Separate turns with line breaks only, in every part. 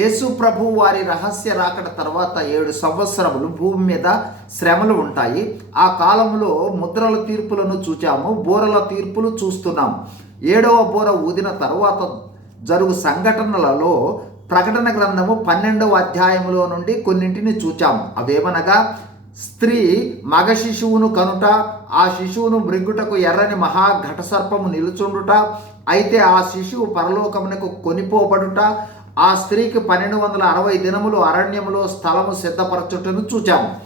యేసు ప్రభు వారి రహస్య రాకడ తర్వాత ఏడు సంవత్సరములు భూమి మీద శ్రమలు ఉంటాయి. ఆ కాలంలో ముద్రల తీర్పులను చూచాము బోరల తీర్పులు చూస్తున్నాం ఏడవ బోర ఊదిన తర్వాత జరుగు సంఘటనలలో ప్రకటన గ్రంథము పన్నెండవ అధ్యాయములో నుండి కొన్నింటిని చూచాము. అవేమనగా స్త్రీ మగ శిశువును కనుట ఆ శిశువును మృగ్గుటకు ఎర్రని మహా ఘటసర్పము నిలుచుండుట అయితే ఆ శిశువు పరలోకమునకు కొనిపోబడుట ఆ స్త్రీకి పన్నెండు వందల అరవై దినములు అరణ్యములో స్థలము సిద్ధపరచుటను చూచాము.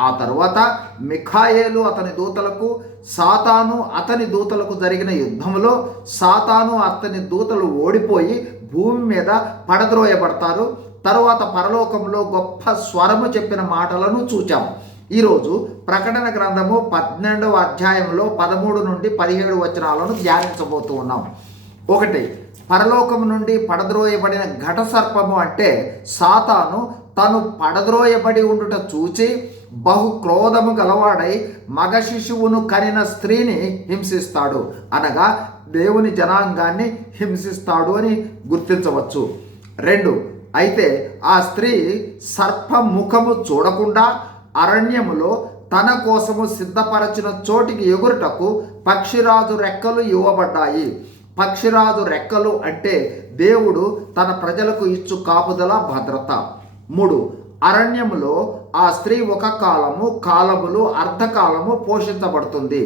ఆ తరువాత మిఖాయేలు అతని దూతలకు సాతాను అతని దూతలకు జరిగిన యుద్ధంలో సాతాను అతని దూతలు ఓడిపోయి భూమి మీద పడద్రోయబడతారు. తరువాత పరలోకంలో గొప్ప స్వరము చెప్పిన మాటలను చూచాము. ఈరోజు ప్రకటన గ్రంథము పన్నెండవ అధ్యాయంలో పదమూడు నుండి పదిహేడు వచనాలను ధ్యానించబోతూ ఉన్నాము. ఒకటి పరలోకం నుండి పడద్రోయబడిన ఘట సర్పము అంటే సాతాను తను పడద్రోయబడి ఉండుట చూచి బహు క్రోధము గలవాడై మగ శిశువును కనిన స్త్రీని హింసిస్తాడు. అనగా దేవుని జనాంగాన్ని హింసిస్తాడు అని గుర్తించవచ్చు. రెండు అయితే ఆ స్త్రీ సర్ప ముఖము చూడకుండా అరణ్యములో తన కోసము సిద్ధపరచిన చోటికి ఎగురుటకు పక్షిరాజు రెక్కలు ఇవ్వబడ్డాయి. పక్షిరాజు రెక్కలు అంటే దేవుడు తన ప్రజలకు ఇచ్చు కాపుదల భద్రత. మూడు అరణ్యములో ఆ స్త్రీ ఒక కాలము కాలములు అర్ధకాలము పోషించబడుతుంది.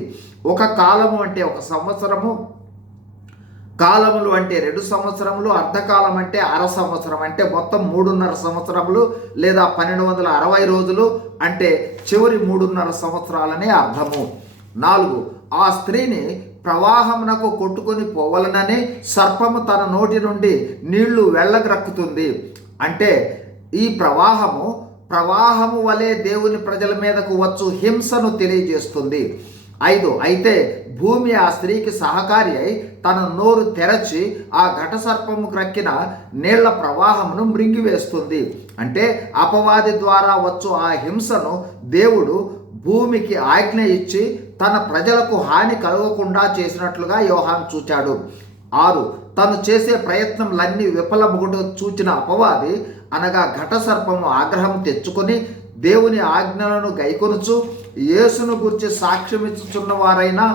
ఒక కాలము అంటే ఒక సంవత్సరము కాలములు అంటే రెండు సంవత్సరములు అర్ధకాలం అంటే అర సంవత్సరం అంటే మొత్తం మూడున్నర సంవత్సరములు లేదా పన్నెండు వందల అరవై రోజులు అంటే చివరి మూడున్నర సంవత్సరాలనే అర్థము. నాలుగు ఆ స్త్రీని ప్రవాహమునకు కొట్టుకొని పోవలనని సర్పము తన నోటి నుండి నీళ్ళు వెళ్ళగ్రక్కుతుంది. అంటే ఈ ప్రవాహము ప్రవాహము వలె దేవుని ప్రజల మీదకు వచ్చు హింసను తెలియజేస్తుంది. ఐదు అయితే భూమి ఆ స్త్రీకి సహకారి అయి తన నోరు తెరచి ఆ ఘట సర్పము క్రక్కిన నీళ్ళ ప్రవాహమును మృంగివేస్తుంది. అంటే అపవాది ద్వారా వచ్చు ఆ హింసను దేవుడు భూమికి ఆజ్ఞ ఇచ్చి తన ప్రజలకు హాని కలగకుండా చేసినట్లుగా యోహాన్ చూచాడు. ఆరు తను చేసే ప్రయత్నంలన్నీ విఫలముగుడు చూచిన అపవాది అనగా ఘట సర్పము ఆగ్రహం తెచ్చుకొని దేవుని ఆజ్ఞలను గైకొనుచు యేసును గురించి సాక్ష్యమిచ్చుచున్న వారైనా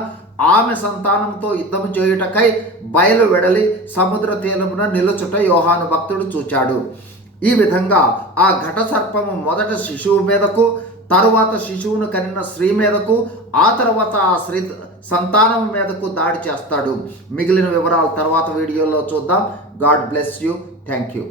ఆమె సంతానంతో యుద్ధము చేయుటకై బయలు వెడలి సముద్ర తీరమున నిలుచుట యోహాను భక్తుడు చూచాడు. ఈ విధంగా ఆ ఘట సర్పము మొదట శిశువు మీదకు తరువాత శిశువును కనిన స్త్రీ మీదకు ఆ తర్వాత ఆ స్త్రీ సంతానం మీదకు దాడి చేస్తాడు. మిగిలిన వివరాలు తర్వాత వీడియోలో చూద్దాం. God bless you. Thank you